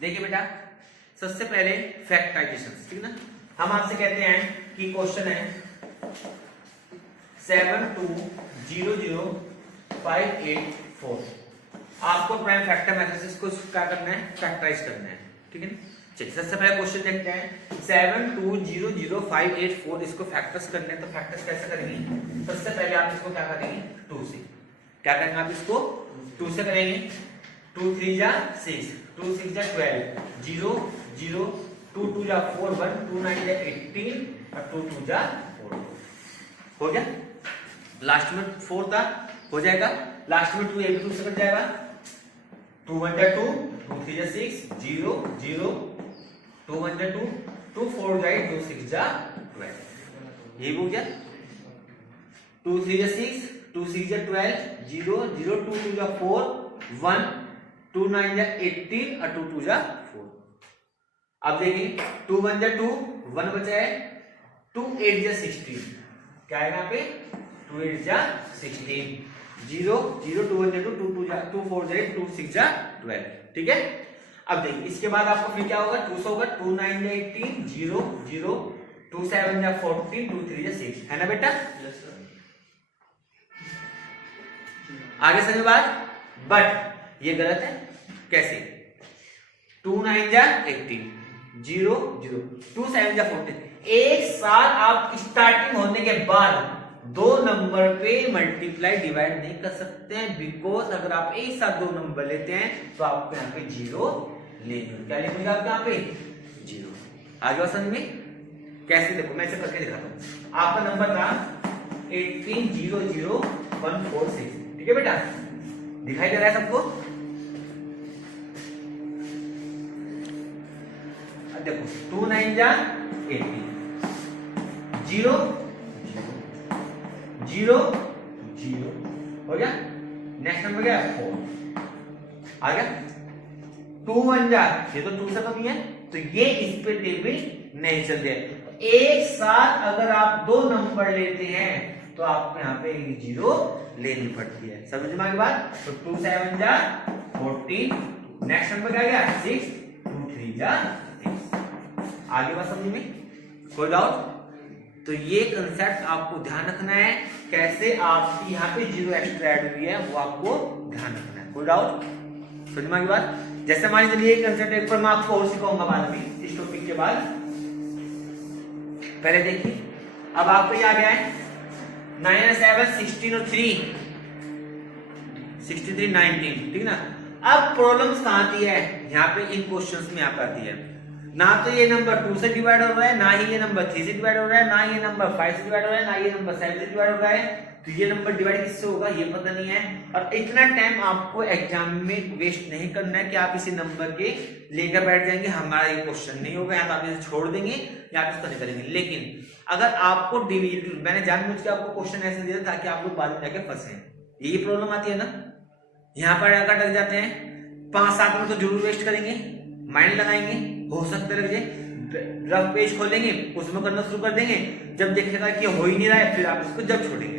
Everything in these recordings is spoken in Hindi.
देखिए बेटा, सबसे पहले फैक्टराइजेशन, ठीक ना। हम आपसे कहते हैं कि क्वेश्चन है 72005884, आपको प्राइम फैक्टर मेथड से इसको क्या करना है, फैक्टराइज करना है, ठीक है ना। चलिए सबसे पहले क्वेश्चन देखते हैं 72005884, इसको फैक्टर्स करने हैं। तो फैक्टर्स कैसे करेंगे, सबसे पहले आप इसको क्या करेंगे, 2 से क्या करेंगे, आप इसको 2 से करेंगे। 2 3 जा 6, 2 6 जा 12, 0 0, 2 2 जा 4 1, 2 9 जा 18 और 2 2 जा 4, हो गया। लास्ट में 4 था, हो जाएगा। लास्ट में 2 एक 2 से कट जाएगा, 2 1 जा 2, 2 3 जा 6, 0 0, 2 1 जा 2, 2 4 जाए 2 6 जा 12, ये हो गया। 2 3 जा 6, 2 6 जा 12, 0 0, 2 2 जा 4 1, 2 9 जा 18 और 2 2 जा 4। अब देखिए 2 1 जा 2, 1 बचा है, 2 8 जा 16, क्या है यहाँ पे, 2 8 जा 16, 0 0, 2 1 जा 2, 2 2 जा 2 4 जा 2 6 जा 12, ठीक है। अब देखिए इसके बाद आपको फिर क्या होगा, 2 से होगा, 2 9 जा 18, 0 0, 2 7 जा 14, 2 3 जा 6, है ना बेटा। आगे समझ बात, बट ये गलत है। कैसे, 2 9 जा 18, 0 0, 2 7 जा 14, एक साथ आप स्टार्टिंग होने के बाद दो नंबर पे मल्टीप्लाई डिवाइड नहीं कर सकते हैं, बिकॉज अगर आप एक साथ दो नंबर लेते हैं तो आपको यहाँ पे 0 लेंगे। क्या लिखेंगे आपके यहाँ पे, 0। आगे बात समझ में, कैसे देखो मैं इसे करके दिखाता हूँ। आपका नंबर था 1800146, ठीक है बेटा, दिखाई दे रहा है सबको। देखो 2 9 जा 18, 0 0 0, हो गया। नेक्स्ट नंबर क्या है, 4, आ गया। 2 1 जा, ये तो 2 से कम ही है, तो ये इस पे टेबल नहीं चलते। एक साथ अगर आप दो नंबर लेते हैं तो आपको यहाँ पे 0 लेनी पड़ती है, समझ में आ गई बात। तो 2 7 जा 14, नेक्स्ट नंबर क्या गया 6, 2 3 जा 6, आगे बात समझ में, कोई डाउट। तो ये कंसेप्ट आपको ध्यान रखना है, कैसे आपकी यहाँ पे 0 एक्स्ट्रा ऐड हुई है वो आपको ध्यान रखना है, कोई डाउट, समझ में आ गई बात। जैसे मान लीजिए ये कंसेप्ट एक पर मैं आपको और सिखाऊंगा बाद में इस टॉपिक के बाद। पहले देखिए, अब आपको ये आ गया है 9 7 16 और 3 63 19, ठीक ना। अब प्रॉब्लम्स कहां आती है, यहाँ पे इन क्वेश्चंस में यहाँ पे आती है। ना तो ये नंबर 2 से डिवाइड हो रहा है, ना ही ये नंबर 3 से डिवाइड हो रहा है, ना ये नंबर 5 से डिवाइड हो रहा है, ना ये नंबर 7 से डिवाइड हो रहा है। तो ये नंबर डिवाइड किससे होगा ये पता नहीं है। और इतना टाइम आपको एग्जाम में वेस्ट नहीं करना है कि आप इसी नंबर के लेकर बैठ जाएंगे, हमारा ये क्वेश्चन नहीं होगा, या तो आप इसे छोड़ देंगे या आप इसको नहीं करेंगे। लेकिन अगर आपको डिवीजन, मैंने जानबूझ के आपको क्वेश्चन ऐसे दिया ताकि आप लोग बाद में जाके फंसे, यही प्रॉब्लम आती है ना। यहाँ पर अगर अटक जाते हैं 5-7 मिनट तो जरूर वेस्ट करेंगे, माइंड लगाएंगे, हो सकता है रफ पेज खोलेंगे उसमें करना शुरू कर देंगे, जब देखेगा कि हो ही नहीं रहा है फिर आप इसको जब छोड़ेंगे।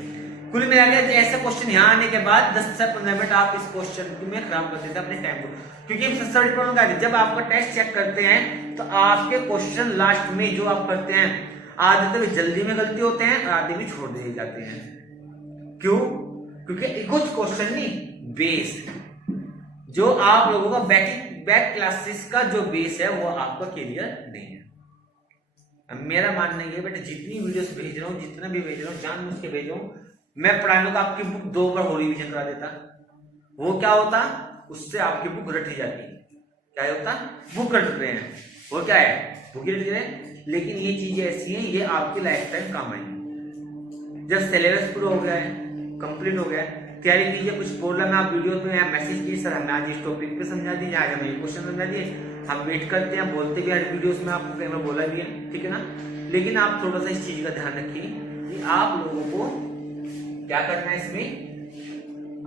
कुल मिला के ऐसे क्वेश्चन यहाँ आने के बाद 10 से 15 मिनट आप इस क्वेश्चन में खराब कर देते हैं अपने टाइम को, क्योंकि सबसे बड़ी प्रॉब्लम क्या है, जब आपका टेस्ट चेक करते हैं तो आपके क्वेश्चन लास्ट में जो आप करते हैं आधे तो जल्दी में गलती होते हैं और आधे भी छोड़ दिए जाते हैं। क्यों, क्योंकि कुछ क्वेश्चन नहीं, बेस जो आप लोगों का बैक क्लासेस का जो बेस है वो आपका क्लियर नहीं है। अब मेरा मानना ये बेटा, जितनी वीडियोस भेज रहा हूँ, जितना भी भेज रहा हूँ, जानबूझ के भेज रहा हूँ, मैं पढ़ाने को आपकी बुक 2 बार और रिवीजन करा देता, वो क्या होता, उससे आपकी बुक रट जाती। क्या होता, बुक रट रहे हैं, वो क्या है, बुक रट रहे हैं। लेकिन ये चीजें ऐसी हैं, ये आपकी लाइफ टाइम काम आएंगी। जब सिलेबस पूरा हो गया है, कंप्लीट हो गया है, तैयारी कीजिए। कुछ प्रॉब्लम है आप वीडियो में मैसेज कीजिए, सर हमें आज इस टॉपिक पे समझा दीजिए, आज हमें ये क्वेश्चन समझा दिए, हम वेट करते हैं, बोलते भी हर वीडियोस में आपको कई बार बोला भी है, ठीक है ना। लेकिन आप थोड़ा सा इस चीज का ध्यान रखिए कि आप लोगों को क्या करना है, इसमें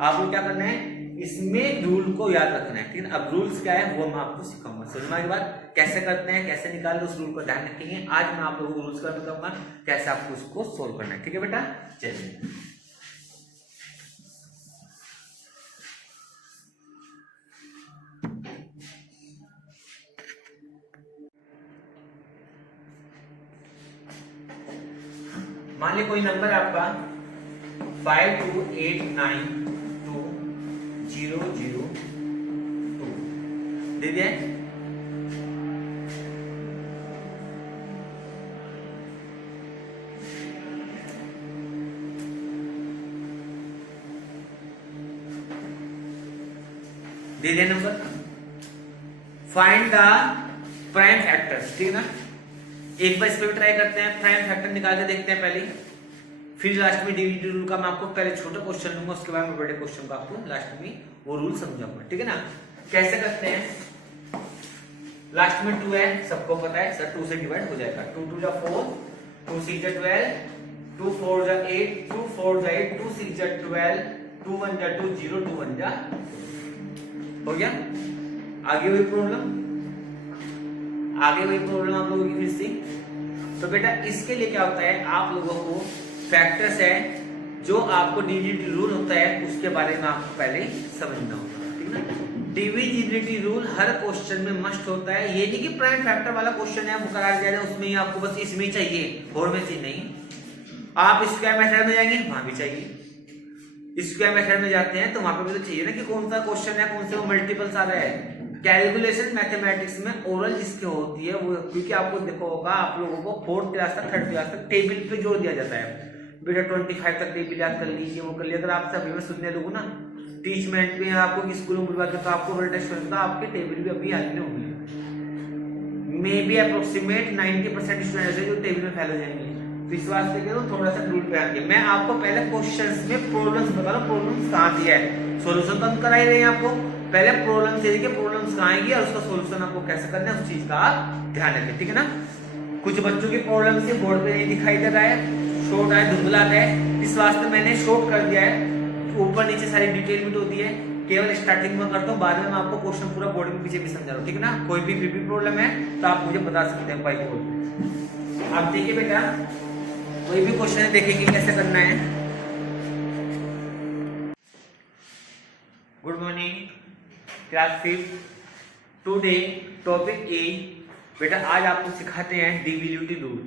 आपको क्या करना है, इसमें रूल को याद रखना है, ठीक है। अब रूल्स क्या है वो मैं आपको सिखाऊंगा, समझ में बात, कैसे करते हैं, कैसे निकालते उस रूल को ध्यान रखेंगे। आज मैं आप लोगों को रूल्स का बताऊंगा कैसे आपको उसको सोल्व करना है, ठीक है बेटा। चलिए मान ली कोई नंबर आपका 52892002 दे दिया है। दे दिया number. Find the prime factors, ठीक है ना। एक बार इस पे भी ट्राई करते हैं, प्राइम फैक्टर निकाल के देखते हैं पहले, फिर लास्ट में डिविजन रूल का मैं आपको पहले छोटा क्वेश्चन दूंगा, उसके बाद मैं बड़े क्वेश्चन का आपको लास्ट में वो रूल समझाऊंगा, ठीक है ना। कैसे करते हैं, लास्ट में 2 है, सबको पता है सर, 2 से डिवाइड हो जाएगा। 2 2 जा 4, 2 6 जा 12, 2 4 जा 8, 2 4 जा 8, 2 6 जा 12, 2 1 जा 2 0, 2 1 जा, हो गया। आगे वही प्रॉब्लम, आगे वही प्रॉब्लम आप लोगों की फिर से। तो बेटा इसके लिए क्या होता है, आप लोगों को फैक्टर्स है जो आपको डिविजिबिलिटी रूल होता है उसके बारे में आपको पहले समझना होगा, ठीक है ना। डिविजिबिलिटी रूल हर क्वेश्चन में मस्ट होता है। ये नहीं कि प्राइम फैक्टर वाला क्वेश्चन है मुकर्रर दिया जाए उसमें ही आपको बस इसमें ही चाहिए और में चाहिए, नहीं। आप स्क्वायर मेथड में जाएंगे वहां भी चाहिए, स्क्वायर मेथड में जाते हैं तो वहां पे भी तो चाहिए ना कि कौन सा क्वेश्चन है, कौन से वो मल्टीपल्स आ रहा है। कैलकुलेशन मैथमेटिक्स में ओरल जिसके होती है वो, क्योंकि आपको देखो होगा आप लोगों को 4th क्लास तक 3rd क्लास तक टेबल पे जोर दिया जाता है, बेटा 25 तक टेबल याद कर लीजिए, वो कर लिया। अगर आप सभी में सुनने लोगों ना टीचमेंट में आपको स्कूल में बुलवा के तो आपको बड़ा टेस्ट होता, आपके टेबल भी अभी आने होंगे, मे बी अप्रोक्सीमेट 90% स्टूडेंट ऐसे जो टेबल में फैल हो जाएंगे। विश्वास से करो, थोड़ा सा रूल पे आएंगे। मैं आपको पहले क्वेश्चंस में प्रॉब्लम्स बता रहा हूं, प्रॉब्लम्स कहां दिया है, सॉल्यूशन तो हम करा ही रहे हैं आपको। पहले प्रॉब्लम से देखिए प्रॉब्लम्स कहां आएंगी और उसका सॉल्यूशन आपको कैसे करना है उस चीज का आप ध्यान रखें, ठीक है ना। कुछ बच्चों की प्रॉब्लम से बोर्ड पे नहीं दिखाई दे रहा है, शॉर्ट है, धुंधला है, इस वास्ते मैंने शॉर्ट कर दिया है, ऊपर नीचे सारी डिटेल में होती है, केवल स्टार्टिंग में करता हूँ, बाद में मैं आपको क्वेश्चन पूरा बोर्ड के पीछे भी समझा रहा हूँ, ठीक है ना। कोई भी प्रॉब्लम है तो आप मुझे बता सकते हैं भाई को। आप देखिए बेटा कोई भी क्वेश्चन देखेंगे कैसे करना है। Good morning class 5, today topic A. बेटा आज आपको सिखाते हैं डिविजिबिलिटी रूल।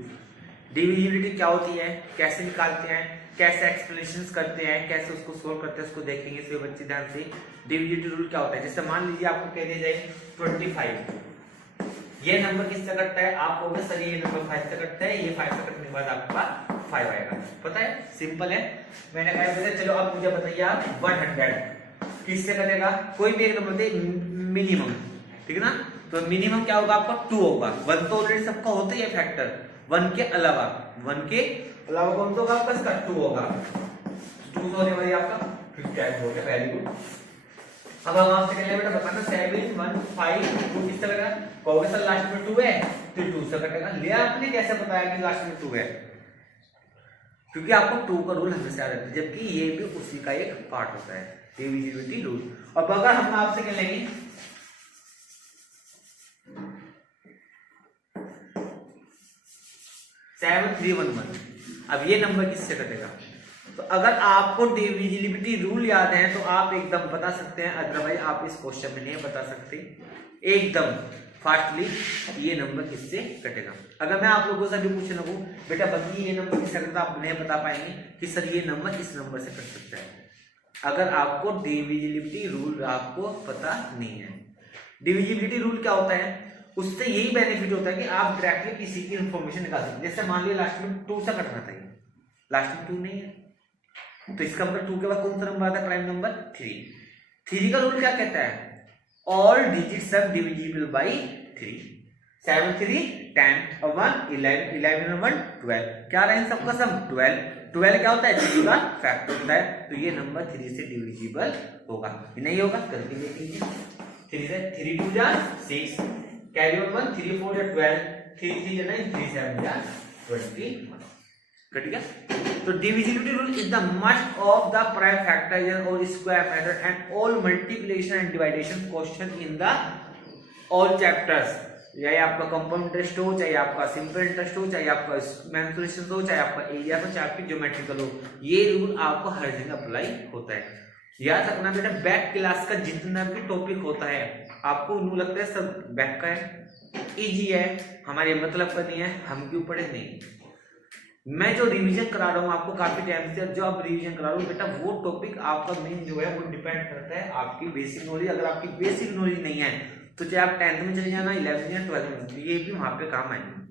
डिविजिबिलिटी क्या होती है, कैसे निकालते हैं, कैसे एक्सप्लेनेशंस करते हैं, कैसे उसको सोल्व करते हैं, उसको देखेंगे सभी बच्चे ध्यान से। डिविजिबिलिटी रूल क्या होता है, जैसे मान लीजिए आपको कह दिया जाए 25, ये नंबर किससे कटता है, आप कहोगे सर ये नंबर 5 से कटता है, ये 5 से कटने के बाद आपका 5 आएगा, पता है, सिंपल है। मैंने कहा बेटा चलो अब मुझे बताइए आप 100 किससे कटेगा, कोई भी एक नंबर दे मिनिमम, ठीक है ना। तो मिनिमम क्या होगा आपका 2 होगा, 1 तो ऑलरेडी सबका होता ही है फैक्टर, 1 के अलावा कौन सा होगा आपका, इसका 2 होगा, 2 होने वाली आपका 58 हो गया, वेरी गुड। अब हम आपसे कहले बेटा बताना 7 1 5 2 किससे कटेगा, कहोगे सर लास्ट में 2 है तो 2 से कटेगा। लिया आपने, कैसे बताया कि लास्ट में 2 है, क्योंकि आपको 2 का रूल हमेशा याद रहता है, जबकि ये भी उसी का एक पार्ट होता है, डिविजिबिलिटी रूल। अब अगर हम आपसे कह लेंगे 7311, अब ये नंबर किससे कटेगा, तो अगर आपको डिविजिबिलिटी रूल याद है तो आप एकदम बता सकते हैं, अदरवाइज आप इस क्वेश्चन में नहीं बता सकते एकदम फास्टली ये नंबर किससे कटेगा। अगर मैं आप लोगों से भी पूछने लगूं बेटा बताइए ये नंबर किससे कटेगा, आप नहीं बता पाएंगे कि सर ये नंबर इस नंबर से कट सकता है, अगर आपको डिविजिबिलिटी रूल आपको पता नहीं है। डिविजिबिलिटी रूल क्या होता है, उससे यही बेनिफिट होता है कि आप डायरेक्टली किसी की इंफॉर्मेशन निकाल सकते हैं। जैसे मान लिया लास्ट में 2 से कटना था, लास्ट में 2 नहीं है तो इसका मतलब 2 के बाद कौन सा नंबर आता है, प्राइम नंबर 3। 3 का रूल क्या कहता है, all digits are divisible by 3। 7 3 10 और 1 11 11 और 1 12, क्या रहा इन सबका सम 12। 12 क्या होता है, 3 का फैक्टर होता है, तो ये नंबर 3 से डिविजिबल होगा, नहीं होगा करके देख लीजिए। 3 से 3 2 जा 6, कैरी ऑन 1 3 4 जा 12, 3 3 जा 9, 3 7 जा 21, ठीक है। तो divisibility rule is the must of the prime factorisation और square method and all multiplication and division question in the all chapters, चाहे आपका कंपाउंड इंटरेस्ट हो, चाहे आपका सिंपल इंटरेस्ट हो, चाहे आपका मेंसुरेशन हो, चाहे आपका एरिया हो, चाहे आपकी ज्योमेट्रिकल हो, ये रूल आपको हर जगह अप्लाई होता है। याद रखना बेटा बैक क्लास का जितना भी टॉपिक होता है आपको लगता है सब बैक का है, इजी है, हमारे मतलब का नहीं है, हम क्यों पढ़े नहीं, मैं जो रिवीजन करा रहा हूँ आपको काफी टाइम से, जो आप रिवीजन करा रहा हूँ बेटा, वो टॉपिक आपका मेन जो है वो डिपेंड करता है आपकी बेसिक नॉलेज। अगर आपकी बेसिक नॉलेज नहीं है तो चाहे आप 10th में चले जाना, 11th या 12th में, ये भी वहां पे काम आएंगे।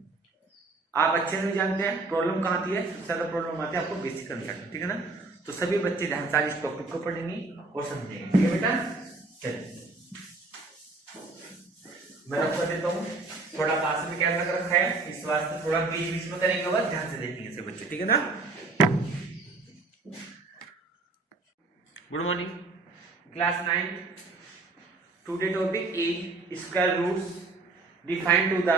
आप अच्छे से जानते हैं प्रॉब्लम कहाँ आती है, सबसे ज्यादा प्रॉब्लम आती है आपको बेसिक कंसेप्ट, ठीक है ना। तो सभी बच्चे ध्यान से इस टॉपिक को पढ़ेंगे और समझेंगे, ठीक है बेटा। चलिए मैं आपको देता हूँ, थोड़ा पास में कैमरा रखा है, इस वास्ते थोड़ा बीच बीच में करेंगे और ध्यान से देखेंगे से बच्चे, ठीक है ना। Good morning class 9, today topic is square roots define to the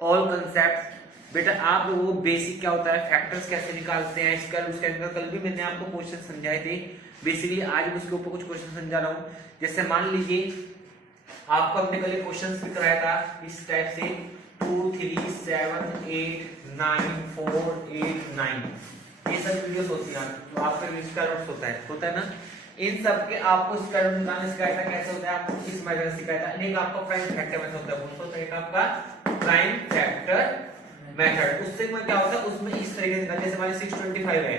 all concept. बेटा आप लोगों को बेसिक क्या होता है, फैक्टर्स कैसे निकालते हैं, स्क्वायर रूट्स कैसे, कल भी मैंने आपको क्वेश्चन समझाए थे। बेसिकली आज भी उसके ऊपर कुछ क्वेश्चन समझा रहा हूँ। जैसे मान लीजिए आपको हमने कल क्वेश्चंस भी कराया था इस टाइप से 2 3 7 8 9 4 8 9, ये सब वीडियोस होती हैं तो आपका स्क्वायर रूट्स होता है ना। इन सब के आपको स्क्वायर रूट निकालना सिखाया था, कैसे होता है आपको इस मेथड से सिखाया था। एक आपका प्राइम फैक्टर मेथड होता है, वो है आपका प्राइम फैक्टर मेथड। उससे में क्या होता है, उसमें इस तरीके से, जैसे हमारे 625 है,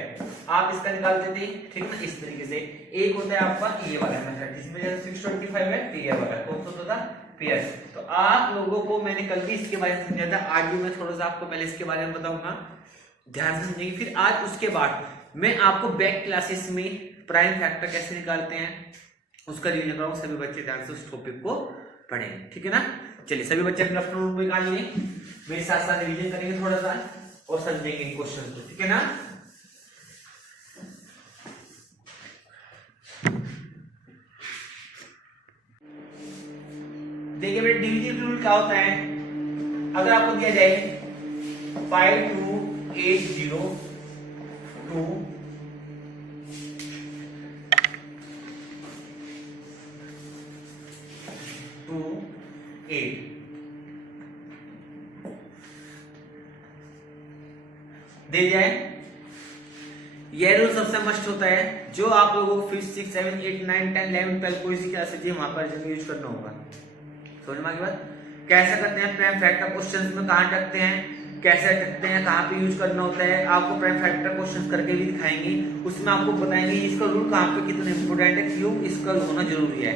आप इसका निकालते थे, ठीक है ना, इस तरीके से। एक होता है आपका ये वाला मेथड, जिसमें जैसे 625 है पेयर वाला, कौन सा होता था, पेयर। तो आप लोगों को मैंने कल भी इसके बारे में समझाया था, आज भी मैं थोड़ा सा आपको पहले इसके बारे में बताऊंगा, ध्यान से समझिए। फिर आज उसके बाद मैं आपको बैक क्लासेस में प्राइम फैक्टर कैसे निकालते हैं उसका रिवीजन कराऊंगा। सभी बच्चे ध्यान से उस टॉपिक को पढ़ेंगे, ठीक है ना। चलिए सभी बच्चे अपने अपने नोट निकाल लिए, मेरे साथ साथ रिवीजन करेंगे थोड़ा सा और समझेंगे क्वेश्चन को, ठीक है ना। देखिए बेटा डिवीजन रूल क्या होता है। अगर आपको दिया जाए 5 2 8 0 2 2 8, दे जाए, यह रूल सबसे मस्ट होता है जो आप लोगों को 5 6 7 8 9 10 11 12 कोई सी क्लास है वहां पर यूज करना होगा। समझ में आ गई बात। कैसे करते हैं प्राइम फैक्टर क्वेश्चंस में, कहां रखते हैं, कैसे रखते हैं, कहां पे यूज करना होता है, आपको प्राइम फैक्टर क्वेश्चंस करके भी दिखाएंगे। उसमें आपको बताएंगे इसका रूल कहां पे कितना इंपोर्टेंट है, क्यों इसका होना जरूरी है।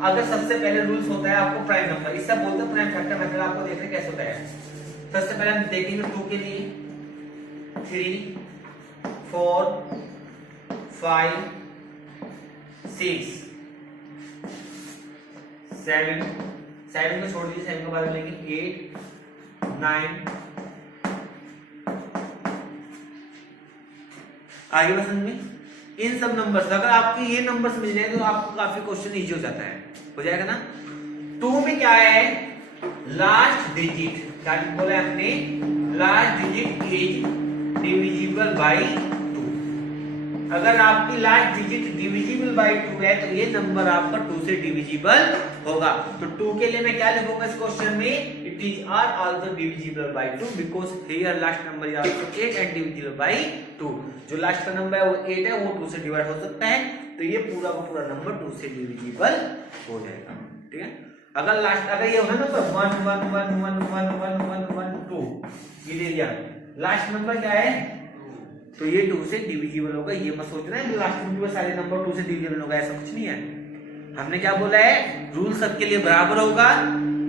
अगर सबसे पहले रूल्स होता है आपको प्राइम नंबर, इससे बोलते हैं प्राइम फैक्टर मेथड। आपको देख रहे कैसे होता है। सबसे पहले हम देखेंगे 2 के लिए 3 4 5 6 7 को छोड़ दीजिए, 7 के बाद लेंगे 8 9, आगे बस में इन सब नंबर्स, अगर आपके ये नंबर्स मिल जाए तो आपको काफी क्वेश्चन इजी हो जाता है, हो जाएगा ना। 2 में क्या है, लास्ट डिजिट, क्या बोला है हमने, last digit is divisible by 2। अगर आपकी लास्ट डिजिट डिविजिबल बाय 2 है तो ये नंबर आपका 2 से डिविजिबल होगा। तो 2 के लिए मैं क्या लिखूंगा इस क्वेश्चन में, it is are also divisible by 2 because here last number is also 8 and divisible by 2। जो लास्ट का नंबर है वो 8 है, वो 2 से डिवाइड हो सकता है, तो ये पूरा का पूरा नंबर 2 से डिविजिबल हो जाएगा, ठीक है। अगर लास्ट, अगर ये होना ना तो 1 1 1 1 1 1 1 1 2 ये दे दिया, लास्ट नंबर क्या है, तो ये 2 से डिविजिबल होगा। ये मत सोचना है लास्ट में सारे नंबर 2 से डिविजिबल होगा, ऐसा कुछ नहीं है। हमने क्या बोला है, रूल सबके लिए बराबर होगा,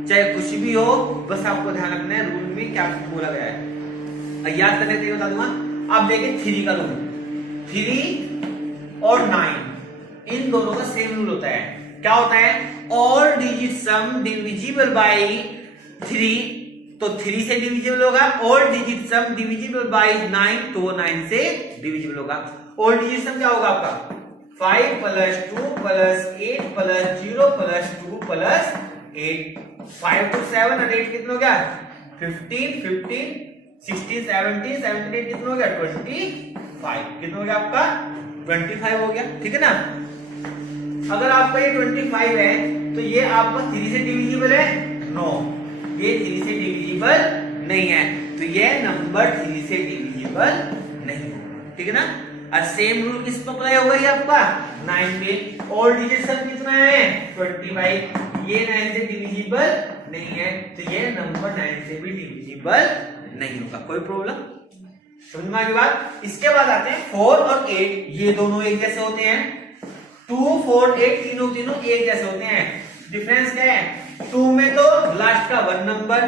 चाहे कुछ भी हो, बस आपको ध्यान रखना है रूल में क्या बोला गया है। याद करने के लिए बता दूंगा। आप देखिए 3 का रूल, 3 और 9 इन दोनों का सेम रूल होता है। क्या होता है, all digit some divisible by 3, तो 3 से डिविजिबल होगा। All digit some divisible by 9, तो 9 से डिविजिबल होगा। ऑल डिजिट सम क्या होगा आपका, 5 + 2 + 8 + 0 + 2 + 8, 5 to 7 और 8 कितना हो गया, 15 15 16 17 17 8 कितना हो गया, 25, कितना हो गया आपका, 25 हो गया, ठीक है ना। अगर आपका ये 25 है तो ये आपका 3 से डिविजिबल है, नो, ये 3 से डिविजिबल नहीं है, तो ये नंबर 3 से डिविजिबल नहीं होगा, ठीक है ना। और सेम रूल किस पर अप्लाई होगा, ये आपका 9 पे। ऑल डिजिट सम कितना है, 25, ये 9 से डिविजिबल नहीं है, तो ये नंबर 9 से भी डिविजिबल नहीं होगा। कोई प्रॉब्लम, समझ में आ गई बात। इसके बाद आते हैं 4 और 8, ये दोनों एक जैसे होते हैं। 2, 4, 8 तीनों एक जैसे होते हैं। डिफरेंस क्या है? 2 में तो लास्ट का 1 नंबर,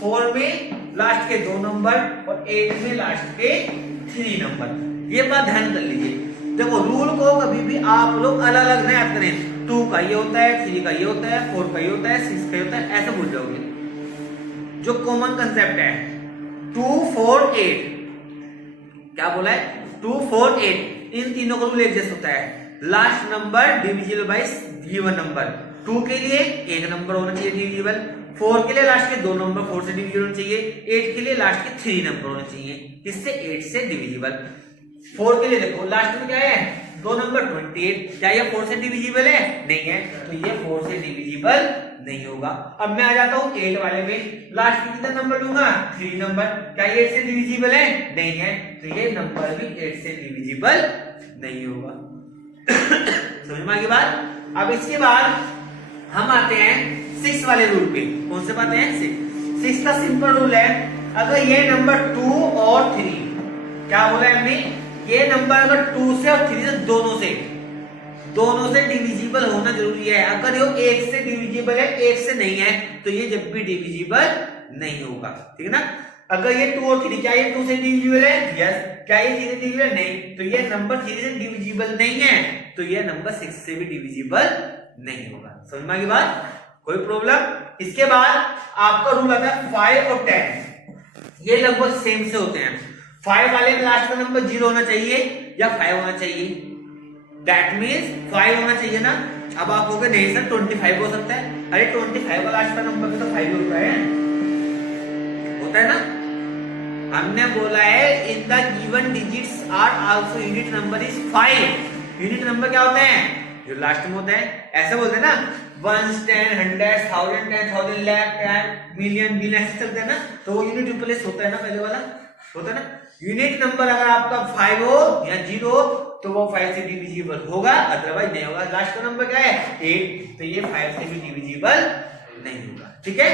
4 में लास्ट के 2 नंबर और 8 में लास्ट के 3 नंबर। ये बात ध्यान कर लीजिए। देखो रूल को कभी भी आप लोग अलग अलग ना याद करें। 2 का ये होता है, 3 का ये होता है, 4 का ये होता है, 6 का ये होता है, ऐसे भूल जाओगे। जो कॉमन कंसेप्ट है 2, 4, 8, क्या बोला है? 2, 4, 8 इन तीनों का रूल एक जैसा होता है। Last number divisible by given number. 2 के लिए 1 नंबर होना चाहिए डिविजिबल, 4 के लिए लास्ट के 2 नंबर 4 से डिविजिबल होना चाहिए, 8 के लिए लास्ट के 3 नंबर होना चाहिए, किससे? 8 से डिविजिबल। 4 के लिए देखो लास्ट में क्या है? 2 नंबर 28, क्या ये 4 से डिविजिबल है? नहीं है, तो ये 4 से डिविजिबल नहीं होगा। अब मैं आ जाता हूँ 8 वाले में, लास्ट में कितना नंबर लूंगा? 3 नंबर, क्या ये 8 से डिविजिबल है? नहीं है, तो ये नंबर भी 8 से डिविजिबल नहीं होगा। समझ में आ गई बात। अब इसके बाद हम आते हैं 6 वाले रूल पे। कौन से बात है? 6 का सिंपल रूल है, अगर ये नंबर 2 और 3, क्या बोला हमने? ये नंबर अगर 2 से और 3 से दोनों से डिविजिबल होना जरूरी है। अगर ये 1 से डिविजिबल है, 1 से नहीं है, तो ये जब भी डिविजिबल नहीं होगा। ठीक है ना। अगर ये 2 और 3, क्या ये 2 से डिविजिबल है? यस। क्या ये 3 से डिविजिबल है? नहीं, तो ये नंबर 3 से डिविजिबल नहीं है, तो ये नंबर 6 से भी डिविजिबल नहीं होगा। समझ में आ गई बात? कोई प्रॉब्लम? इसके बाद आपका रूल आता है 5 और 10, ये लगभग सेम से होते हैं। 5 वाले में लास्ट का नंबर 0 होना चाहिए या 5 होना चाहिए। दैट मीन्स 5 होना चाहिए ना। अब आप कहोगे नहीं सर 25 हो सकता है। अरे 25 का लास्ट का नंबर भी तो 5 होता है ना। हमने बोला है in the given digits are also unit number is 5। Unit number क्या होते हैं? जो लास्ट में होता है। ऐसे बोलते हैं ना 1, 10, 100, 1000, 10,000, लाख, मिलियन, बिलियन, ऐसे चलते हैं ना, तो वो यूनिट रिप्लेस होता है ना, पहले वाला होता है ना। यूनिट नंबर अगर आपका 5 हो या 0 हो तो वो 5 से डिविजिबल होगा, अदरवाइज नहीं होगा। लास्ट का नंबर क्या है? 8, तो ये 5 से भी डिविजिबल नहीं होगा। ठीक है।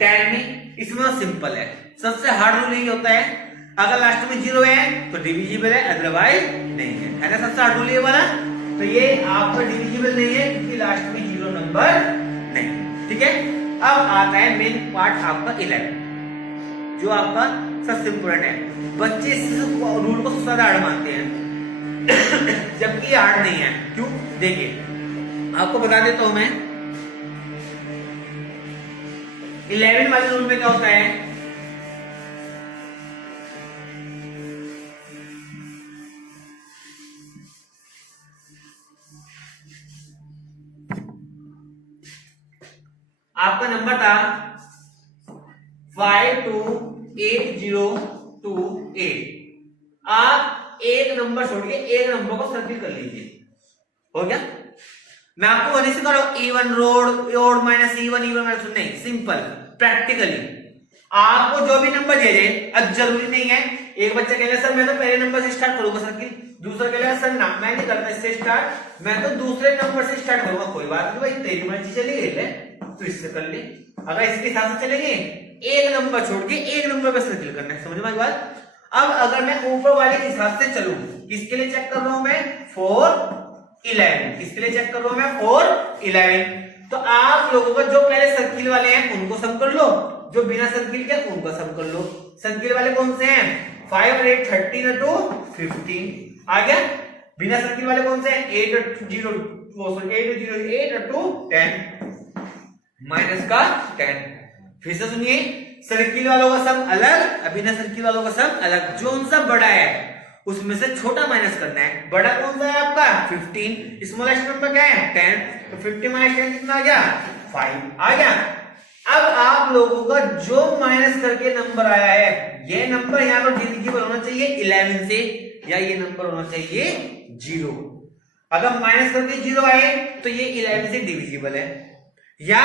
10 में इसमें सिंपल है, सबसे हार्ड रूल यही होता है, अगर लास्ट में 0 है तो डिविजिबल है, अदरवाइज नहीं है ना। सबसे हार्ड रूल ये वाला, तो ये आपका डिविजिबल नहीं है क्योंकि लास्ट में 0 नंबर नहीं। ठीक है। अब आता है मेन पार्ट आपका 11, जो आपका सबसे इंपोर्टेंट है। बच्चे इस रूल को सबसे हार्ड मानते हैं जबकि हार्ड नहीं है। क्यों? देखिए आपको बता देता हूं मैं। 11 वाले रूल में क्या होता है? आपका नंबर था 528028। आप एक नंबर छोड़ के एक नंबर को सर्किल कर लीजिए, हो गया। मैं आपको वही सिखा रहा हूं, E1 road minus E1 minus, नहीं, सिंपल प्रैक्टिकली आपको जो भी नंबर दिया जाए। अब जरूरी नहीं है, एक बच्चा कह रहा सर मैं तो पहले नंबर से स्टार्ट करूंगा सर्किल, दूसरा कह रहा सर ना मैं नहीं करता इससे स्टार्ट, मैं तो दूसरे नंबर से स्टार्ट करूंगा। कोई बात नहीं भाई, तेरी मर्जी चली गई तो इससे कर ले। अगर इसके हिसाब से चलेंगे, एक नंबर छोड़ के एक नंबर पे सर्किल करना है। समझ में आई बात? अब अगर मैं ऊपर वाले के हिसाब से चलूं, किसके लिए चेक कर रहा हूं मैं? 4, 11। किसके लिए चेक कर रहा हूं मैं? 4, 11। तो आप लोगों को जो पहले सर्किल वाले हैं उनको सम कर लो, जो बिना सर्किल के उनको सम कर लो। सर्किल वाले कौन से हैं? 5 और 8, 13 और 2, 15 आ गया। बिना सर्किल वाले कौन से हैं? 8 और 0, 8 और 2, 10 माइनस का 10। फिर से सुनिए, सर्किल वालों का सम अलग, बिना सर्किल वालों का सम अलग। जो उनसा बड़ा है उसमें से छोटा माइनस करना है। बड़ा कौन सा है आपका? 15। स्मॉलेस्ट नंबर क्या है? 10। तो 50 माइनस 10 कितना आ गया? 5 आ गया। अब आप लोगों का जो माइनस करके नंबर आया है, ये नंबर यहाँ पर डिविजिबल होना चाहिए 11 से, या ये नंबर होना चाहिए 0। अगर माइनस करके 0 आए तो ये 11 से डिविजिबल है, या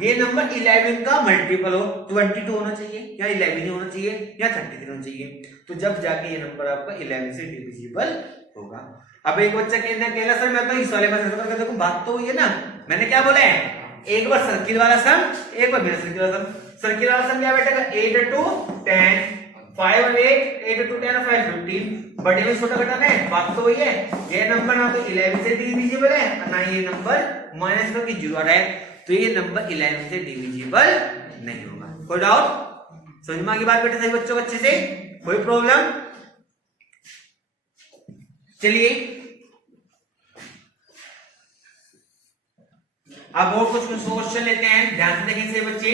ये नंबर 11 का मल्टीपल हो, 22 होना चाहिए, या 11 होना चाहिए, या 33 होना चाहिए। तो जब जाके ये नंबर आपका 11 से डिविजिबल होगा। अब एक बच्चा कहना सर मैं तो इस वाले में, देखो बात तो हुई है ना, मैंने क्या बोला है? एक बार सर्किल वाला सम, एक बार बिना सर्किल वाला सम। सर्किल वाला सम क्या बैठेगा? 8 और 2, 10, 5 और 8, 8 to 10 5 15, बड़े में छोटा घटाना है, बात तो वही है। ये नंबर ना तो 11 से डिविजिबल है और ना ये नंबर माइनस में 0 आ रहा है, तो ये नंबर 11 से डिविजिबल नहीं होगा। कोई डाउट? समझ में आ गई बात बेटे सही बच्चों अच्छे से? कोई प्रॉब्लम? चलिए अब और कुछ क्वेश्चन लेते हैं, ध्यान से देखें सही बच्चे।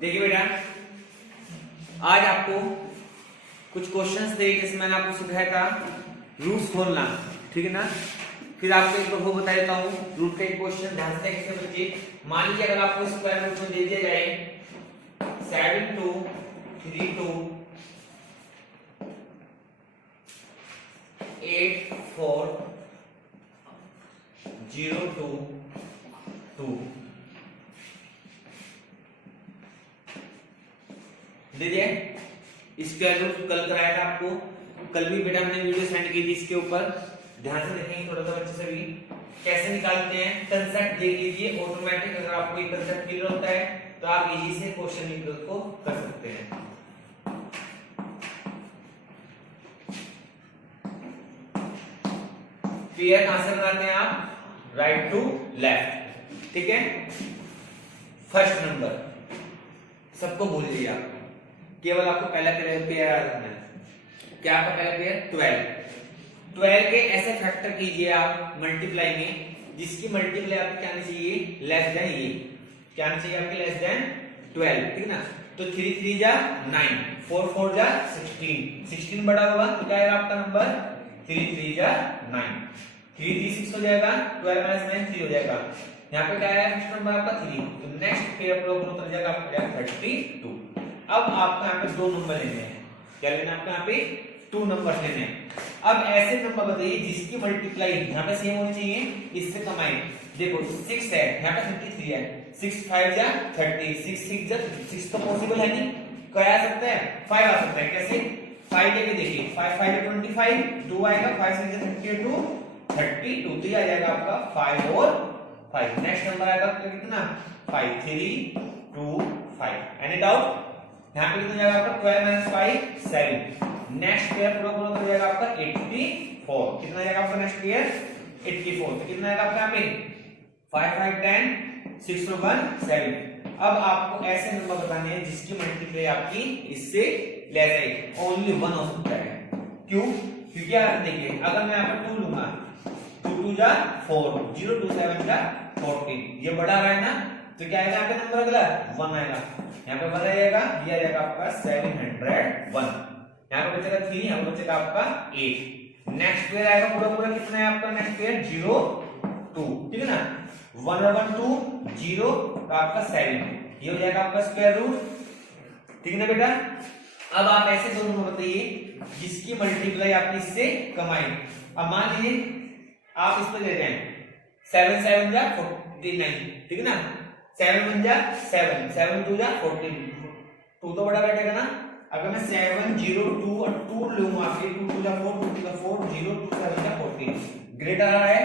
देखिए बेटा, आज आपको कुछ क्वेश्चंस थे, जैसे मैंने आपको सिखाया था रूट्स खोलना, ठीक है ना। फिर आपको एक वो बता देता हूँ रूट का एक क्वेश्चन, ध्यान से देखें बच्चे। मान लीजिए अगर आपको स्क्वायर रूट में दे दिया जाए 7 2 3 2 8 4 0 2 2 देखिए स्क्वायर रूट कल कराया था आपको, कल भी बेटा हमने वीडियो सेंड की थी इसके ऊपर, ध्यान से देखेंगे थोड़ा सा बच्चे से भी कैसे निकालते हैं। कंसेप्ट देख लीजिए ऑटोमेटिक, अगर आपको ये कंसेप्ट क्लियर होता है तो आप इजी से क्वेश्चन निकल को कर सकते हैं। क्लियर? कहां से बनाते हैं आप? राइट टू लेफ्ट, ठीक है। फर्स्ट नंबर सबको भूल लीजिए आप, केवल आपको पहला पेयर याद रखना है। क्या आपका पहला पेयर? 12 के ऐसे फैक्टर कीजिए आप मल्टीप्लाई में, जिसकी मल्टीप्लाई आपकी क्या आनी चाहिए? लेस देन ये क्या आनी चाहिए आपकी? लेस देन 12, ठीक है ना। तो 3 3 जा 9, 4 4 जा 16, 16 बड़ा होगा तो क्या आएगा आपका नंबर? 3 3 जा 9, 3 3 6 हो जाएगा, 12 - 9 3 हो जाएगा। यहाँ पे क्या आया नेक्स्ट नंबर आपका 3, तो नेक्स्ट पेयर प्रोग्राम उतर जाएगा आपका 32। अब आपको यहाँ पे दो नंबर लेने हैं, क्या लेना है आपको? यहाँ पे 2 नंबर लेने हैं। अब ऐसे नंबर बताइए जिसकी मल्टीप्लाई यहाँ पे सेम होनी चाहिए, इससे कम आए। देखो 6 है, यहाँ पे 53 है, 6 5 जा 30, 6 6 जा 6 तो पॉसिबल है नहीं, क्या आ सकता है? 5 आ सकता है। कैसे? 5 लेके देखिए, 5 5 25, 2 आएगा, 5 6 जा 32, 32 तो ये आ जाएगा आपका 5 और 5। नेक्स्ट नंबर आएगा आपका कितना? 5 3 2 5। Any doubt? यहाँ पे कितना जाएगा आपका? 12 - 5 7। नेक्स्ट पेयर पूरा पूरा हो जाएगा आपका 84। कितना जाएगा आपका नेक्स्ट पेयर? 84। तो कितना आएगा आपका यहाँ पे? 5 5 10, 6 1 7। अब आपको ऐसे नंबर बताने हैं जिसकी मल्टीप्लाई आपकी इससे लेस है, ओनली 1 हो सकता है। क्यों? क्योंकि आप देखिए अगर मैं यहाँ पे 2 लूंगा, 2 2 जा 4, 0 2 7 जा 14, ये बड़ा आ रहा है ना, तो क्या आएगा आपका नंबर? अगला 1 आएगा, यहाँ पे बढ़ जाएगा, ये आ जाएगा आपका 701। यहाँ पे बचेगा 3, यहाँ पे बचेगा आपका 8। नेक्स्ट पेयर आएगा पूरा पूरा कितना है आपका नेक्स्ट पेयर? 0 2, ठीक है ना। 1 और 1 2 0 तो आपका 7, ये हो जाएगा आपका स्क्वायर रूट, ठीक है ना बेटा। अब आप ऐसे दो नंबर बताइए जिसकी मल्टीप्लाई आपकी इससे कम आए। अब मान लीजिए आप इस पे ले रहे हैं 7 7 जा 49, ठीक है ना। 7 1 जा 7, 7 2 जा 14, 2 तो बड़ा बैठेगा ना। अगर मैं 7 0 2 और 2 लूंगा, आपके 2 2 जा 4, 2 2 जा 4, 0 2 7 जा 14, ग्रेटर आ रहा है,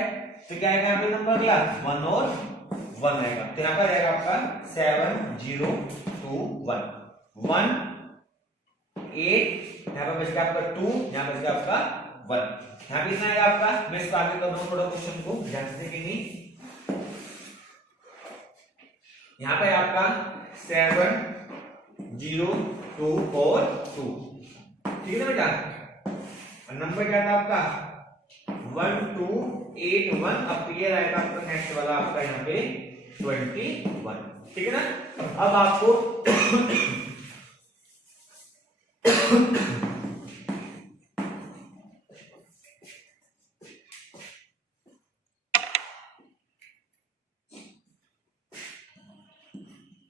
तो क्या आएगा यहाँ पे नंबर? अगला 1 और 1 आएगा, तो यहाँ पर आएगा आपका 7 0 2 1 1 8, यहाँ पर बचेगा आपका 2, यहाँ पर बचेगा आपका 1। यहाँ पे कितना आएगा आपका? मैं इसको आगे कर दूं थोड़ा क्वेश्चन को ध्यान से देखेंगे। यहाँ पे आपका 7 0 2 और 2, ठीक है ना बेटा। नंबर क्या था आपका? 1 2 8 1। अब क्लियर आएगा आपका नेक्स्ट वाला आपका यहाँ पे 21, ठीक है ना। अब आपको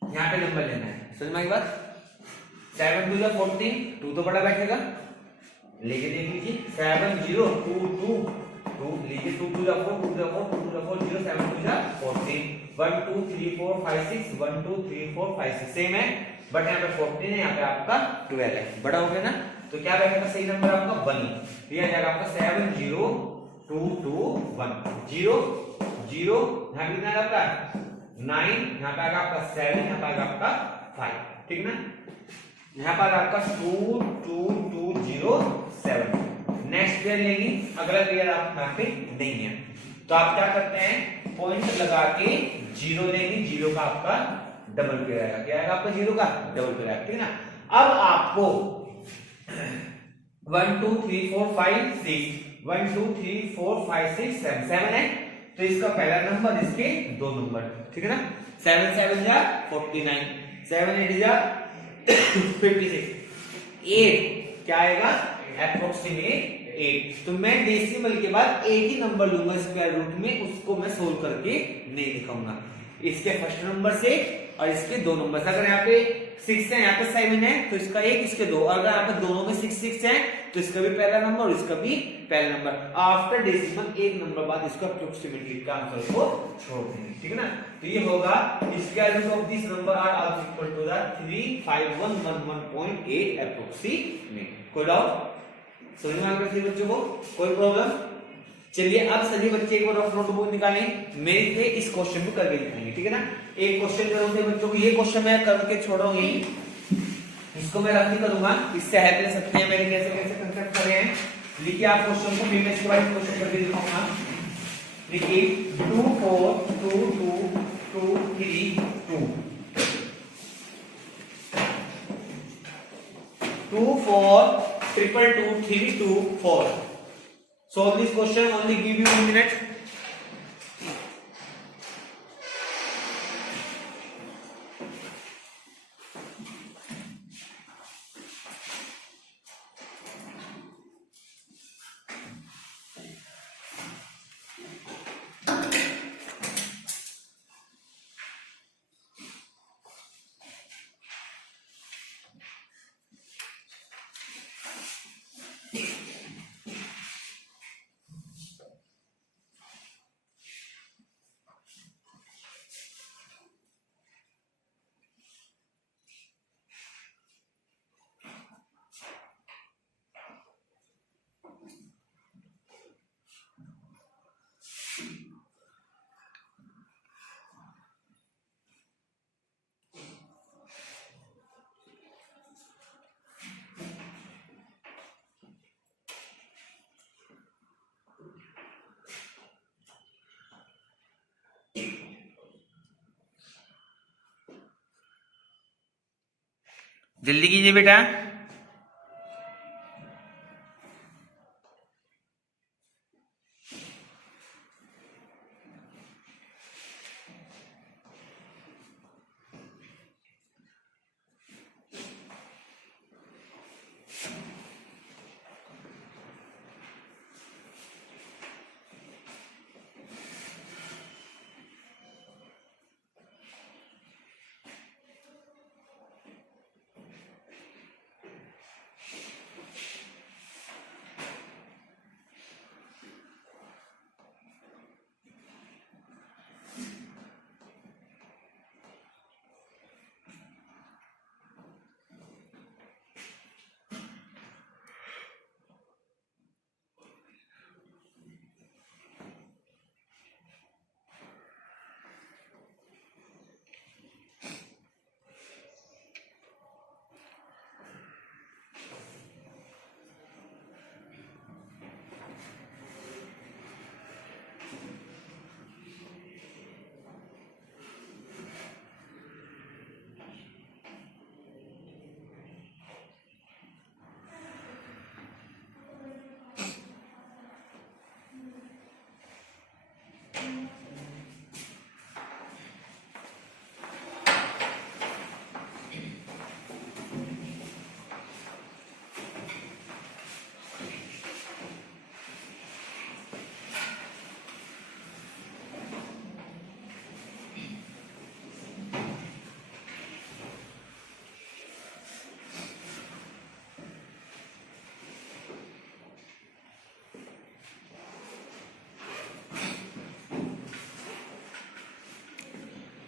यहाँ पे नंबर लेना है, समझ में आई बात? 7 2 जा 14, 2 तो बड़ा बैठेगा, लेके देख लीजिए 7 0 2 2 2 लीजिए, 2 2 जा 4, 2 जा 4, 2 2 जा 4 0, 7 2 जा 14, 1 2 3 4 5 6, 1 2 3 4 5 6 सेम है, बट यहाँ पे 14 है, यहाँ पे आपका 12 है, बड़ा हो गया ना। तो क्या बैठेगा सही नंबर आपका? 1। ये आ जाएगा आपका 7 0 2 2 1 0 0, यहाँ कितना आएगा आपका 9, यहाँ पे आएगा आपका 7, यहाँ पे आएगा आपका 5, ठीक ना। यहाँ पर आपका 2 2 2 0 7। नेक्स्ट पेयर लेंगे, अगला पेयर आप यहाँ पे नहीं है तो आप क्या करते हैं, पॉइंट लगा के 0 लेंगे, 0 का आपका डबल पेयर आएगा, क्या आएगा आपका 0 का डबल पेयर आएगा, ठीक ना। अब आपको 1 2 3 4 5 6 1 2 3 4 5 6 7 7 है तो इसका पहला नंबर, इसके दो नंबर, ठीक है ना। 7 7 जा 49, 7 8 जा 56, 8 क्या आएगा अप्रोक्सीमेट 8। तो मैं डेसिमल के बाद एक ही नंबर लूंगा स्क्वायर रूट में, उसको मैं सोल्व करके नहीं दिखाऊंगा। इसके फर्स्ट नंबर से और इसके दो नंबर से, अगर यहाँ पे 6 है, यहाँ पे 7 है तो इसका एक, इसके दो, अगर यहाँ पे दोनों में 6 6 है तो इसका भी पहला नंबर और इसका भी पहला नंबर। आफ्टर डेसिमल एक नंबर बाद इसको अप्रोक्सीमेटली का आंसर को छोड़ देंगे, ठीक है ना। तो ये होगा square root of this number are also equal to the 35111.8 approximate. कोई डाउट समझ में आ गया सभी बच्चों को, कोई प्रॉब्लम? चलिए अब सभी बच्चे एक बार ऑफ नोटबुक निकालें, मेरे पे इस क्वेश्चन को करके दिखाएंगे, ठीक है ना। एक क्वेश्चन करोगे बच्चों को, ये क्वेश्चन मैं करके छोड़ूंगा यही, इसको मैं रफ नहीं करूंगा, इससे हेल्प ले सकते हैं मेरे कैसे कैसे कंसेप्ट करे हैं। लिखिए आप क्वेश्चन को, मैं इसके बाद क्वेश्चन करके दिखाऊंगा। लिखिए 2 4 2 2 2 3 2 2 4 triple 2 3 2 4। Solve this question, only give you 1 minute. जल्दी कीजिए बेटा।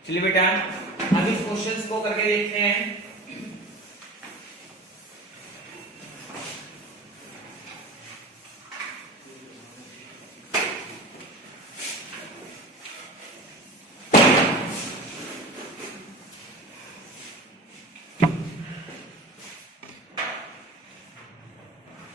चलिए बेटा अब इस क्वेश्चंस को करके देखते हैं।